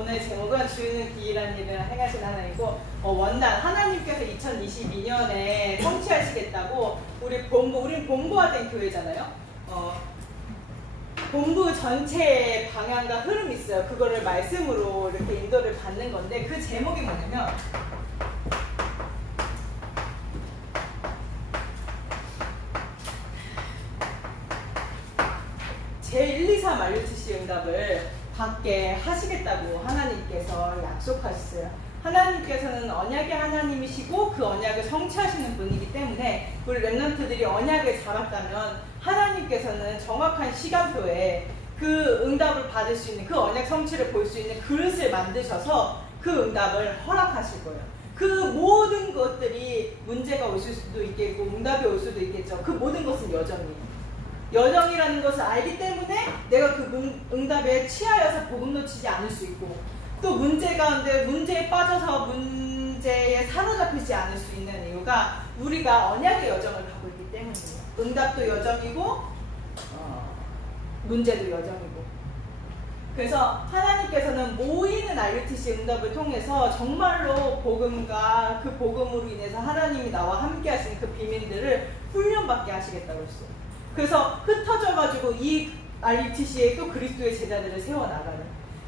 오늘 제목은 주는 기이란 일을 행하신 하나님이고 원단 하나님께서 2022년에 성취하시겠다고 우리는 본부화된 교회잖아요. 본부 전체의 방향과 흐름이 있어요. 그거를 말씀으로 이렇게 인도를 받는 건데 그 제목이 뭐냐면 제1, 2, 3 RUTC 응답을 받게 하시겠다고 하나님께서 약속하셨어요. 하나님께서는 언약의 하나님이시고 그 언약을 성취하시는 분이기 때문에 우리 렘넌트들이 언약을 잡았다면 하나님께서는 정확한 시간표에 그 응답을 받을 수 있는 그 언약 성취를 볼 수 있는 그릇을 만드셔서 그 응답을 허락하실 거예요. 그 모든 것들이 문제가 올 수도 있겠고 응답이 올 수도 있겠죠. 그 모든 것은 여정이에요. 여정이라는 것을 알기 때문에 내가 그 응답에 취하여서 복음 놓치지 않을 수 있고 또 문제 가운데 문제에 빠져서 문제에 사로잡히지 않을 수 있는 이유가 우리가 언약의 여정을 가고 있기 때문이에요. 응답도 여정이고 문제도 여정이고 그래서 하나님께서는 모이는 RUTC 응답을 통해서 정말로 복음과 그 복음으로 인해서 하나님이 나와 함께 하시는 그 비밀들을 훈련받게 하시겠다고 했어요. 그래서 흩어져가지고 이 RUTC에 또 그리스도의 제자들을 세워나가는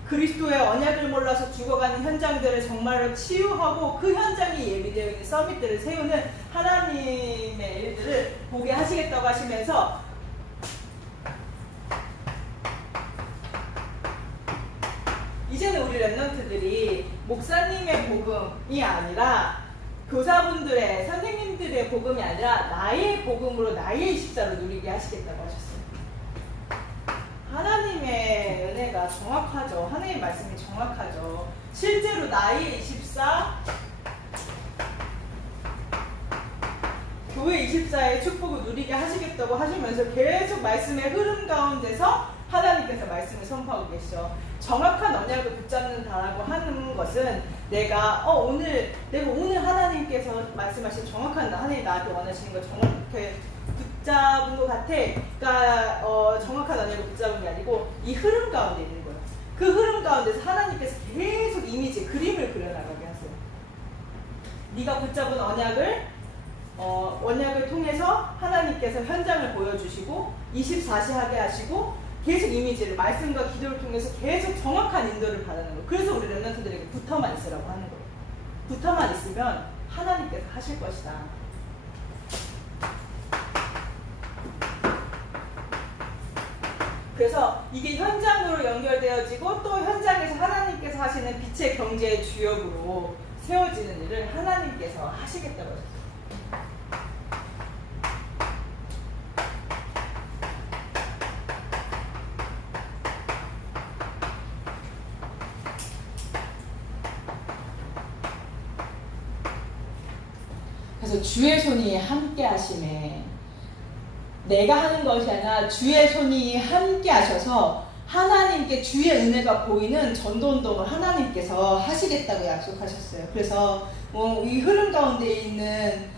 그리스도의 언약을 몰라서 죽어가는 현장들을 정말로 치유하고 그 현장이 예비되어 있는 서밋들을 세우는 하나님의 일들을 보게 하시겠다고 하시면서 이제는 우리 렘넌트들이 목사님의 복음이 아니라 교사분들의 선생님들의 복음이 아니라 나의 복음으로 나의 24로 누리게 하시겠다고 하셨어요. 하나님의 은혜가 정확하죠. 하나님의 말씀이 정확하죠. 실제로 나의 24 교회 24의 축복을 누리게 하시겠다고 하시면서 계속 말씀의 흐름 가운데서 하나님께서 말씀을 선포하고 계시죠. 정확한 언약을 붙잡는다라고 하는 것은 내가 오늘 하나님께서 말씀하신 정확한 하나님 나한테 원하시는 걸 정확하게 붙잡은 것 같아. 그러니까 정확한 언약을 붙잡은 게 아니고 이 흐름 가운데 있는 거예요. 그 흐름 가운데서 하나님께서 계속 이미지, 그림을 그려나가게 하세요. 네가 붙잡은 언약을 통해서 하나님께서 현장을 보여주시고 24시 하게 하시고 계속 이미지를 말씀과 기도를 통해서 계속 정확한 인도를 받는 거예요. 그래서 우리 렘넌트들에게 붙어만 있으라고 하는 거예요. 붙어만 있으면 하나님께서 하실 것이다. 그래서 이게 현장으로 연결되어지고 또 현장에서 하나님께서 하시는 빛의 경제의 주역으로 세워지는 일을 하나님께서 하시겠다고 하셨어요. 그래서 주의 손이 함께 하심에 내가 하는 것이 아니라 주의 손이 함께 하셔서 하나님께 주의 은혜가 보이는 전도운동을 하나님께서 하시겠다고 약속하셨어요. 그래서 이 흐름 가운데 있는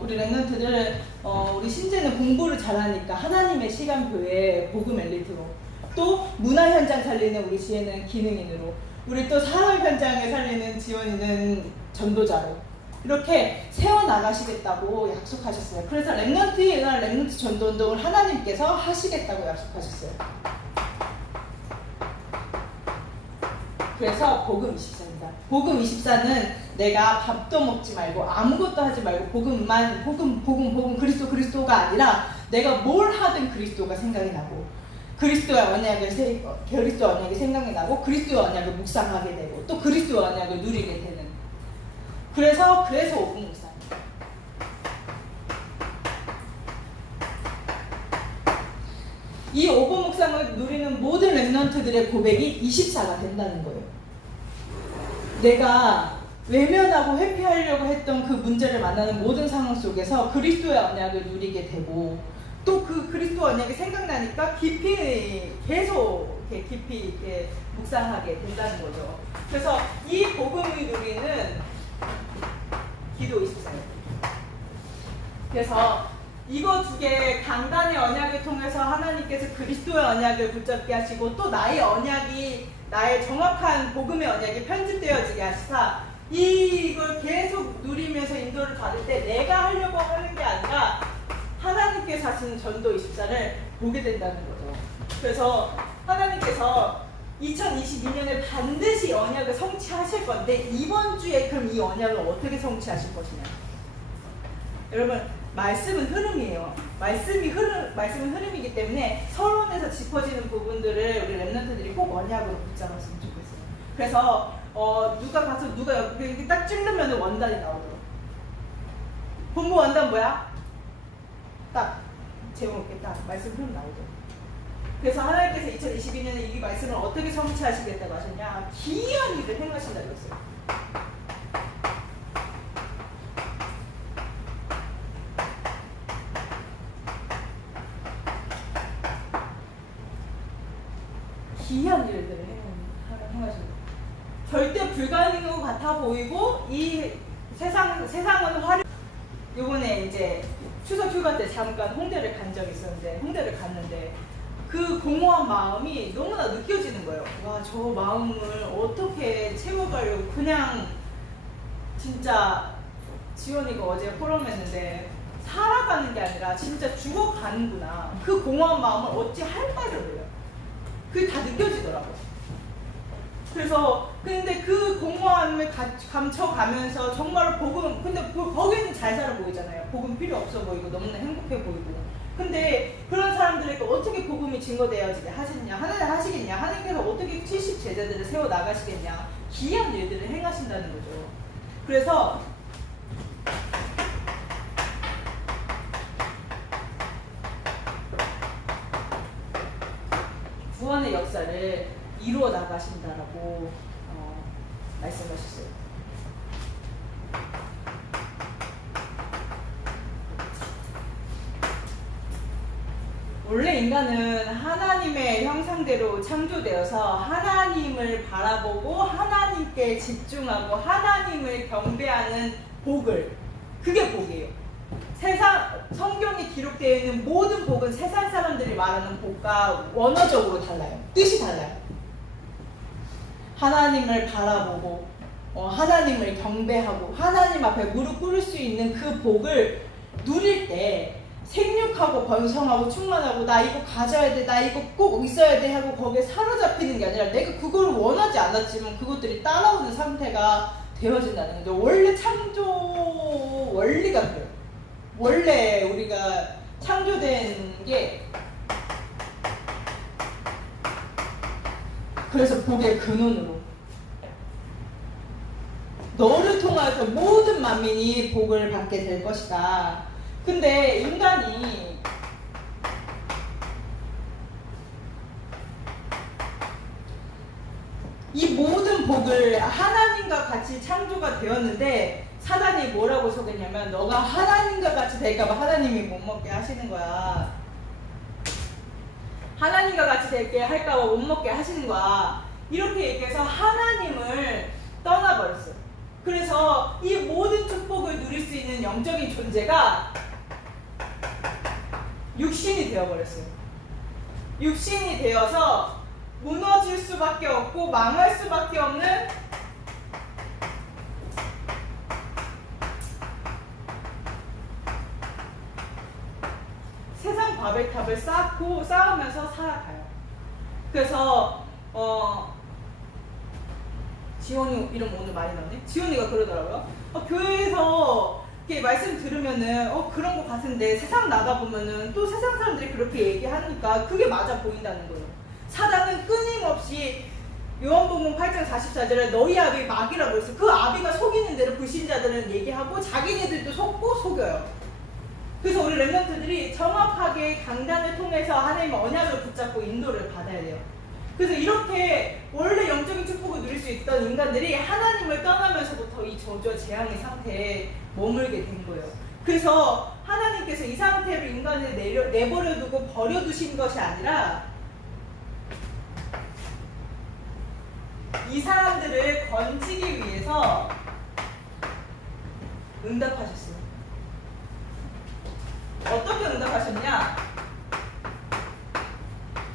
우리 렘넌트들 우리 신재는 공부를 잘하니까 하나님의 시간표에 복음 엘리트로 또 문화 현장 살리는 우리 지혜는 기능인으로 우리 또 산업 현장에 살리는 지원이는 전도자로 이렇게 세워나가시겠다고 약속하셨어요. 그래서 렘넌트에 의한 렘넌트 전도운동을 하나님께서 하시겠다고 약속하셨어요. 그래서 복음 24입니다. 복음 24는 내가 밥도 먹지 말고 아무것도 하지 말고 복음 그리스도가 아니라 내가 뭘 하든 그리스도가 생각이 나고 그리스도의 언약이 생각이 나고 그리스도의 언약을 묵상하게 되고 또 그리스도의 언약을 누리게 되는 그래서 5분 묵상입니다. 이 5분 묵상을 누리는 모든 렘넌트들의 고백이 24가 된다는 거예요. 내가 외면하고 회피하려고 했던 그 문제를 만나는 모든 상황 속에서 그리스도의 언약을 누리게 되고 또 그 그리스도 언약이 생각나니까 계속 깊이 묵상하게 된다는 거죠. 그래서 이 복음을 누리는 기도 24예요. 그래서 이거 두 개 강단의 언약을 통해서 하나님께서 그리스도의 언약을 붙잡게 하시고 또 나의 언약이 나의 정확한 복음의 언약이 편집되어지게 하시사 이걸 계속 누리면서 인도를 받을 때 내가 하려고 하는 게 아니라 하나님께서 하시는 전도 24를 보게 된다는 거죠. 그래서 하나님께서 2022년에 반드시 언약을 성취하실 건데 이번 주에 그럼 이 언약을 어떻게 성취하실 것이냐. 여러분 말씀은 흐름이에요. 말씀은 흐름이기 때문에 서론에서 짚어지는 부분들을 우리 랩런트들이 꼭 언약으로 붙잡았으면 좋겠어요. 그래서 누가 가서 누가 옆에 딱 찌르면 원단이 나오더라고. 본부 원단 뭐야? 딱 제목에 딱 말씀 흐름 나오죠. 그래서 하나님께서 2022년에 이 말씀을 어떻게 성취하시겠다고 하셨냐? 기이한 일을 행하신다고 했어요. 기이한 일들을 행하신다. 절대 불가능한 것 같아 보이고 이 세상은 화려. 요번에 이제 추석 휴가 때 잠깐 홍대를 간 적이 있었는데 홍대를 갔는데 그 공허한 마음이 너무나 느껴지는 거예요. 와, 저 마음을 어떻게 채워가려고 그냥 진짜 지원이가 어제 포럼했는데 살아가는 게 아니라 진짜 죽어가는구나. 그 공허한 마음을 어찌 할 바를 몰라요. 그게 다 느껴지더라고요. 그래서 근데 그 공허함을 감춰가면서 정말 복음, 근데 거기는 잘 살아 보이잖아요. 복음 필요 없어 보이고 너무나 행복해 보이고. 근데 그런 사람들에게 어떻게 복음이 증거되어지게 하시느냐, 하나님 하시겠냐, 하나님께서 어떻게 70 제자들을 세워 나가시겠냐, 기이한 일들을 행하신다는 거죠. 그래서 구원의 역사를 이루어 나가신다라고 말씀하셨어요. 원래 인간은 하나님의 형상대로 창조되어서 하나님을 바라보고 하나님께 집중하고 하나님을 경배하는 복을, 그게 복이에요. 성경에 기록되어 있는 모든 복은 세상 사람들이 말하는 복과 원어적으로 달라요. 뜻이 달라요. 하나님을 바라보고 하나님을 경배하고 하나님 앞에 무릎 꿇을 수 있는 그 복을 누릴 때 생육하고 번성하고 충만하고 나 이거 가져야 돼, 나 이거 꼭 있어야 돼 하고 거기에 사로잡히는 게 아니라 내가 그걸 원하지 않았지만 그것들이 따라오는 상태가 되어진다는 거죠. 원래 창조 원리가 그래요. 원래 우리가 창조된 게 그래서 복의 근원으로 너를 통해서 모든 만민이 복을 받게 될 것이다. 근데 인간이 이 모든 복을 하나님과 같이 창조가 되었는데 사단이 뭐라고 속였냐면 너가 하나님과 같이 될까봐 하나님이 못 먹게 하시는 거야. 하나님과 같이 될게 할까봐 못 먹게 하시는 거야. 이렇게 얘기해서 하나님을 떠나버렸어요. 그래서 이 모든 축복을 누릴 수 있는 영적인 존재가 육신이 되어버렸어요. 육신이 되어서 무너질 수밖에 없고 망할 수밖에 없는 세상 바벨탑을 쌓으면서 살아가요. 그래서 지원이 이름 오늘 많이 나오네. 지원이가 그러더라고요. 교회에서 이렇게 말씀 들으면은 그런 거 같은데 세상 나가보면은 또 세상 사람들이 그렇게 얘기하니까 그게 맞아 보인다는 거예요. 사단은 끊임없이 요한복음 8장 44절에 너희 아비 마귀라고 했어요. 그 아비가 속이는 대로 불신자들은 얘기하고 자기네들도 속여요. 그래서 우리 랩런트들이 정확하게 강단을 통해서 하나님의 언약을 붙잡고 인도를 받아야 돼요. 그래서 이렇게 원래 영적인 축복을 누릴 수 있던 인간들이 하나님을 떠나면서부터 이 저주와 재앙의 상태에 머물게 된 거예요. 그래서 하나님께서 이 상태로 인간을 내버려두고 버려두신 것이 아니라 이 사람들을 건지기 위해서 응답하셨어요. 어떻게 응답하셨냐?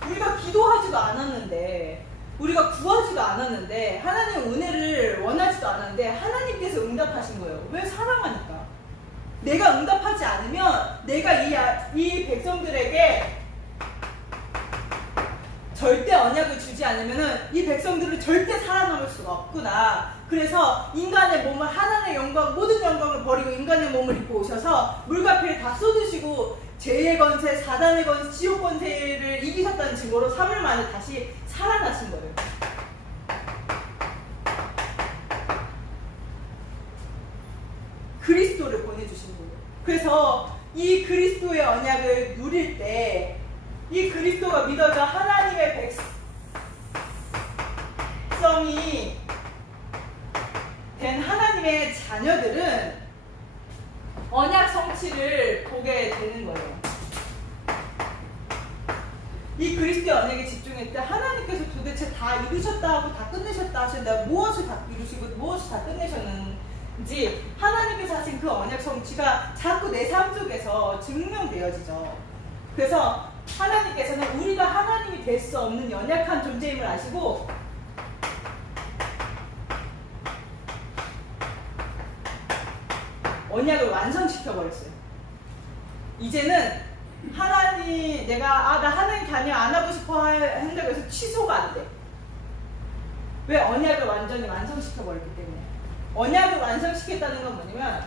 우리가 기도하지도 않았는데 우리가 구하지도 않았는데 하나님 은혜를 원하지도 않았는데 하나님께서 응답하신 거예요. 왜? 사랑하니까. 내가 응답하지 않으면 내가 이 백성들에게 절대 언약을 주지 않으면 이 백성들은 절대 살아남을 수가 없구나. 그래서 인간의 몸을 하나님의 영광, 모든 영광을 버리고 인간의 몸을 입고 오셔서 물과 피를 다 쏟으시고 죄의 권세, 사단의 권세, 지옥 권세를 이기셨다는 증거로 3일 만에 다시 살아나신 거예요. 그리스도를 보내주신 거예요. 그래서 이 그리스도의 언약을 누릴 때 이 그리스도가 믿어져 하나님의 백성이 된 하나님의 자녀들은 언약 성취를 보게 되는 거예요. 이 그리스도의 언약에 집중할 때 하나님께서 도대체 다 이루셨다 하고 다 끝내셨다 하셨는데 무엇을 다 이루시고 무엇을 다 끝내셨는지 하나님께서 하신 그 언약 성취가 자꾸 내 삶 속에서 증명되어지죠. 그래서 하나님께서는 우리가 하나님이 될 수 없는 연약한 존재임을 아시고 언약을 완성시켜버렸어요. 이제는 하나님, 내가 나 하나님 자녀 안 하고 싶어 한다고 해서 취소가 안 돼. 왜? 언약을 완전히 완성시켜버렸기 때문에. 언약을 완성시켰다는 건 뭐냐면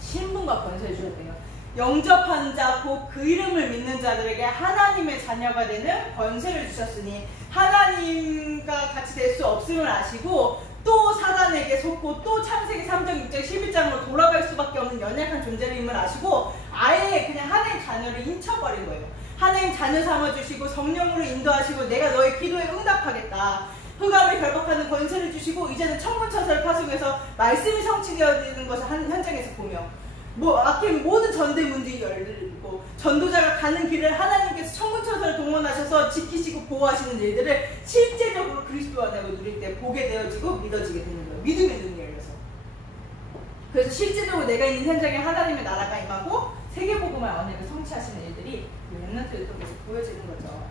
신분과 권세를 주셨대요. 영접한 자, 곧 그 이름을 믿는 자들에게 하나님의 자녀가 되는 권세를 주셨으니 하나님과 같이 될 수 없음을 아시고 또 사단에게 속고 또 창세기 3장, 6장, 11장으로 돌아갈 수밖에 없는 연약한 존재임을 아시고 아예 그냥 하나님 자녀를 인쳐버린 거예요. 하나님 자녀 삼아주시고 성령으로 인도하시고 내가 너의 기도에 응답하겠다. 흑암을 결박하는 권세를 주시고 이제는 천문천사를 파송해서 말씀이 성취되어지는 것을 현장에서 보며 악행 모든 전대문들이 열리고 전도자가 가는 길을 하나님께서 천문천사를 동원하셔서 지키시고 보호하시는 일들을 실제적으로 그리스도 안에서 누릴 때 보게 되어지고 믿어지게 되는 거예요. 믿음의 눈이 열려서. 그래서 실제적으로 내가 있는 현장에 하나님의 나라가 임하고 세계복음의 언약을 성취하시는 일들이 렘넌트를 통해서 보여지는 거죠.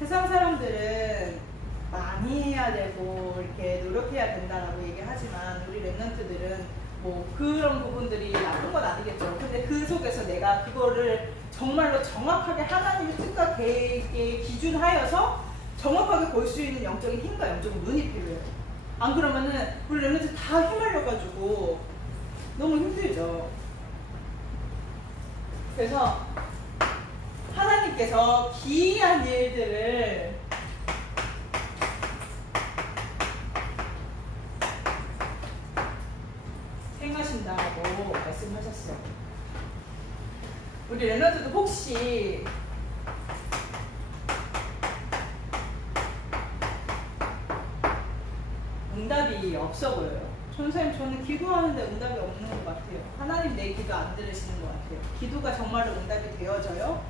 세상 사람들은 많이 해야 되고 이렇게 노력해야 된다라고 얘기하지만 우리 렘넌트들은 뭐 그런 부분들이 나쁜 건 아니겠죠. 근데 그 속에서 내가 그거를 정말로 정확하게 하나님의 뜻과 계획에 기준하여서 정확하게 볼 수 있는 영적인 힘과 영적인 눈이 필요해요. 안 그러면은 우리 렘넌트 다 휘말려가지고 너무 힘들죠. 그래서 하나님께서 기이한 일들을 행하신다고 말씀하셨어요. 우리 렘넌트도 혹시 응답이 없어 보여요. 선생님, 저는 기도하는데 응답이 없는 것 같아요. 하나님 내 기도 안 들으시는 것 같아요. 기도가 정말로 응답이 되어져요?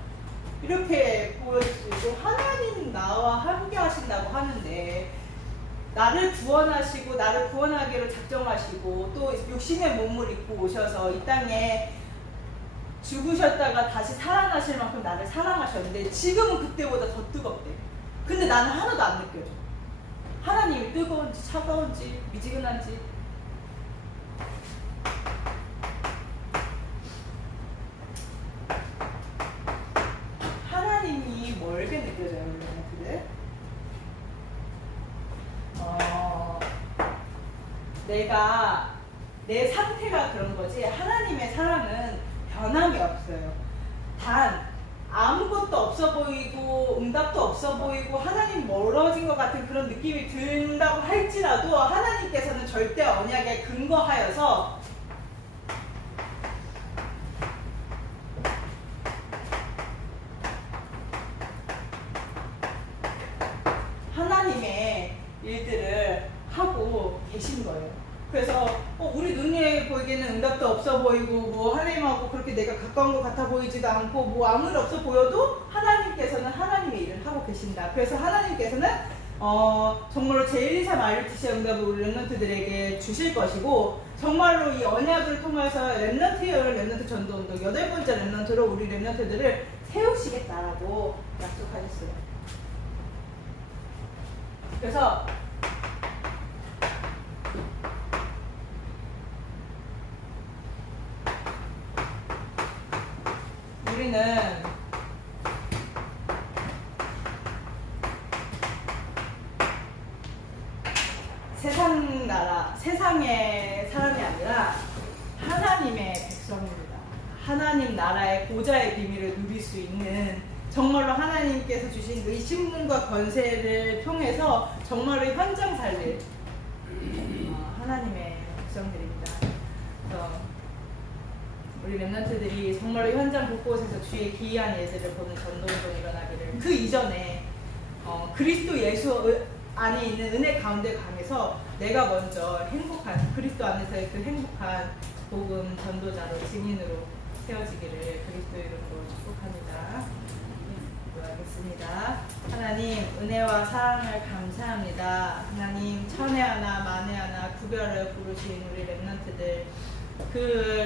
이렇게 보여질 수 있고, 하나님 나와 함께 하신다고 하는데 나를 구원하시고 나를 구원하기로 작정하시고 또 육신의 몸을 입고 오셔서 이 땅에 죽으셨다가 다시 살아나실 만큼 나를 사랑하셨는데 지금은 그때보다 더 뜨겁대. 근데 나는 하나도 안 느껴져. 하나님이 뜨거운지 차가운지 미지근한지. 하나님이 멀게 느껴져요, 렘넌트들. 내가 내 상태가 그런 거지 하나님의 사랑은 변함이 없어요. 단 아무것도 없어 보이고 응답도 없어 보이고 하나님 멀어진 것 같은 그런 느낌이 든다고 할지라도 하나님께서는 절대 언약에 근거하여서 하나님의 일들을 하고 계신 거예요. 그래서 우리 눈에 보이기에는 응답도 없어 보이고 뭐 하나님하고 그렇게 내가 가까운 것 같아 보이지도 않고 뭐 아무 일 없어 보여도 하나님께서는 하나님의 일을 하고 계신다. 그래서 하나님께서는 정말로 제1, 2, 3 RUTC의 응답을 우리 렘넌트들에게 주실 것이고 정말로 이 언약을 통해서 렘넌트 전도운동 8번째 렘넌트로 우리 렘넌트들을 세우시겠다라고 약속하셨어요. 그래서 우리는 세상 나라, 세상의 사람이 아니라 하나님의 백성입니다. 하나님 나라의 보좌의 비밀을 누릴 수 있는, 정말로 하나님께서 주신 이 신분과 권세를 통해서 정말로 현장 살릴 하나님의 백성들입니다. 그래서 우리 렘넌트들이 정말로 현장 곳곳에서 주의 기이한 예들을 보는 전도운동이 일어나기를, 그 이전에 그리스도 예수 안에 있는 은혜 가운데 강해서 내가 먼저 행복한, 그리스도 안에서의 그 행복한 복음 전도자로, 증인으로 세워지기를 그리스도 이름으로 축복합니다. 기도하겠습니다. 하나님, 은혜와 사랑을 감사합니다. 하나님, 천에 하나 만에 하나 구별을 부르신 우리 렘넌트들, 그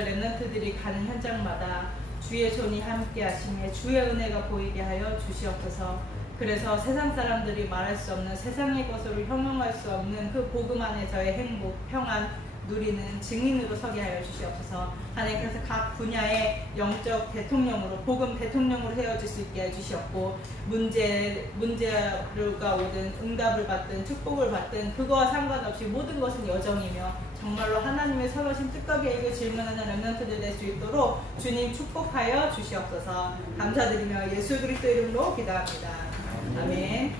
렘넌트들이 가는 현장마다 주의 손이 함께 하시며 주의 은혜가 보이게 하여 주시옵소서. 그래서 세상 사람들이 말할 수 없는, 세상의 것으로 형용할 수 없는 그 복음 안에서의 행복, 평안 누리는 증인으로 서게 하여 주시옵소서. 하나님께서 각 분야의 영적 대통령으로, 복음 대통령으로 세워질 수 있게 해주시옵고, 문제가 오든 응답을 받든 축복을 받든 그거와 상관없이 모든 것은 여정이며 정말로 하나님의 선하신 뜻과 계획을 질문하는 렘넌트들 될 수 있도록 주님 축복하여 주시옵소서. 감사드리며 예수 그리스도 이름으로 기도합니다. 아멘.